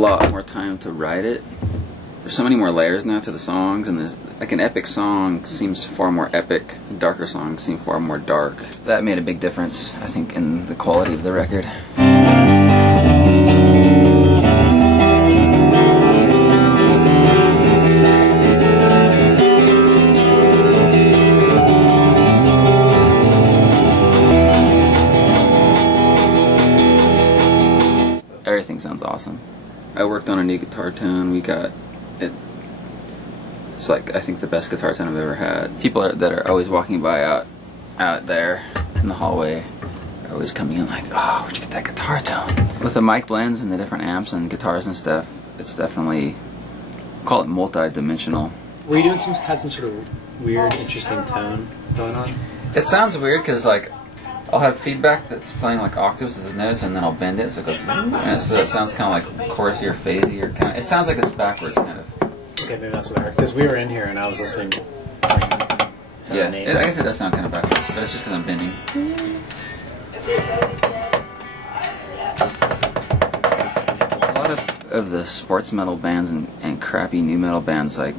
lot more time to write it. There's so many more layers now to the songs, and there's, like, an epic song seems far more epic, darker songs seem far more dark. That made a big difference, I think, in the quality of the record. Everything sounds awesome. I worked on a new guitar tone. We got it. It's like, I think, the best guitar tone I've ever had. People that are always walking by out there in the hallway are always coming in like, oh, where'd you get that guitar tone? With the mic blends and the different amps and guitars and stuff, it's definitely, call it multi-dimensional. Were you doing had some sort of weird, interesting tone going on? It sounds weird because, like, I'll have feedback that's playing like octaves of the notes, and then I'll bend it so it goes, and so it sounds kind of like chorusy or phasey, or kind of, it sounds like it's backwards, kind of. Okay, maybe that's what I heard. Because we were in here and I was listening. Yeah, I guess it does sound kind of backwards, but it's just because I'm bending. A lot of the sports metal bands and crappy new metal bands, like,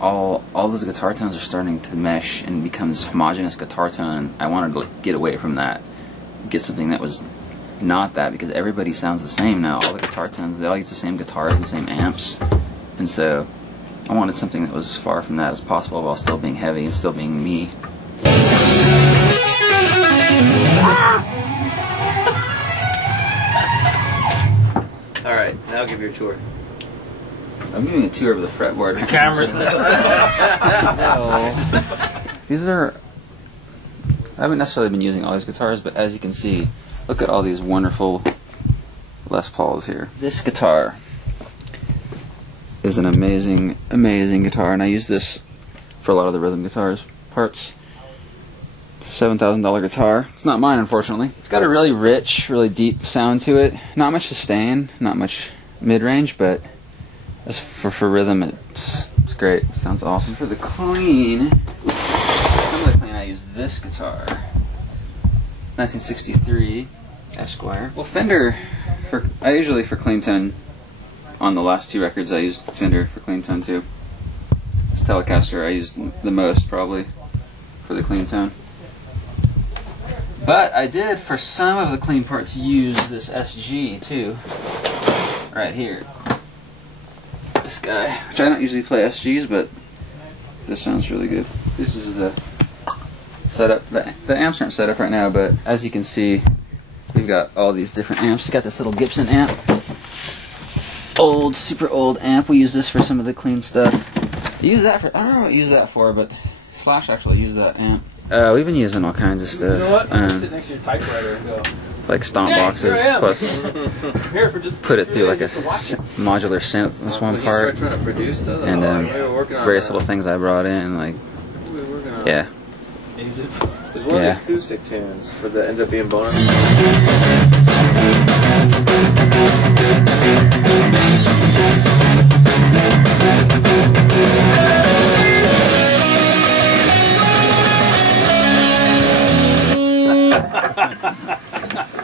all those guitar tones are starting to mesh and become this homogeneous guitar tone. I wanted to get away from that, get something that was not that, because everybody sounds the same now. All the guitar tones, they all use the same guitars, the same amps, and so I wanted something that was as far from that as possible while still being heavy and still being me. All right, now give your tour. I'm giving a tour of the fretboard. The camera's no. These are... I haven't necessarily been using all these guitars, but as you can see, look at all these wonderful Les Pauls here. This guitar is an amazing, amazing guitar, and I use this for a lot of the rhythm guitars parts. $7,000 guitar. It's not mine, unfortunately. It's got a really rich, really deep sound to it. Not much sustain, not much mid-range, but as for rhythm, it's great. It sounds awesome. For the clean, some of the clean, I use this guitar, 1963 Esquire. Well, Fender, I usually for clean tone, on the last two records, I used Fender for clean tone too. This Telecaster I used the most probably for the clean tone. But I did, for some of the clean parts, use this SG too, right here. This guy, which I don't usually play SGs, but this sounds really good. This is the setup. The amps aren't set up right now, but as you can see, we've got all these different amps. We've got this little Gibson amp. Old, super old amp. We use this for some of the clean stuff. I use that for, I don't know what I use that for, but Slash actually used that amp. We've been using all kinds of stuff. You know what? I'm gonna sit next to your typewriter and go. Like stomp boxes, plus put it through like a modular synth, this one part, and various little things I brought in, like, yeah. There's one of the acoustic tunes for the end up being bonus.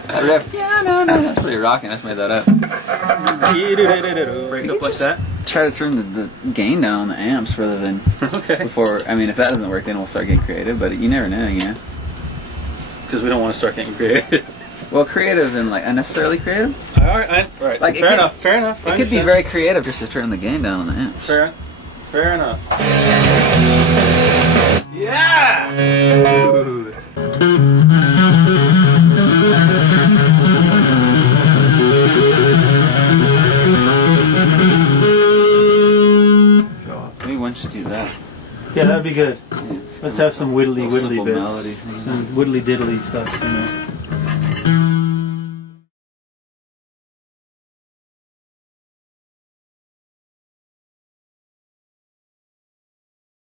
That riff, yeah, no, that's pretty rocking. I just made that up. Break up like that. Try to turn the gain down on the amps rather than before. I mean, if that doesn't work, then we'll start getting creative. But you never know, you know. Because we don't want to start getting creative. Well, creative and like unnecessarily creative. All right. Like fair enough. Fair enough. It could be very creative just to turn the gain down on the amps. Fair enough. Yeah. Ooh. Maybe once you do that. Yeah, that'd be good. Yeah. Let's have some whittly bits. Melody thing. Some whittly diddly stuff, you know.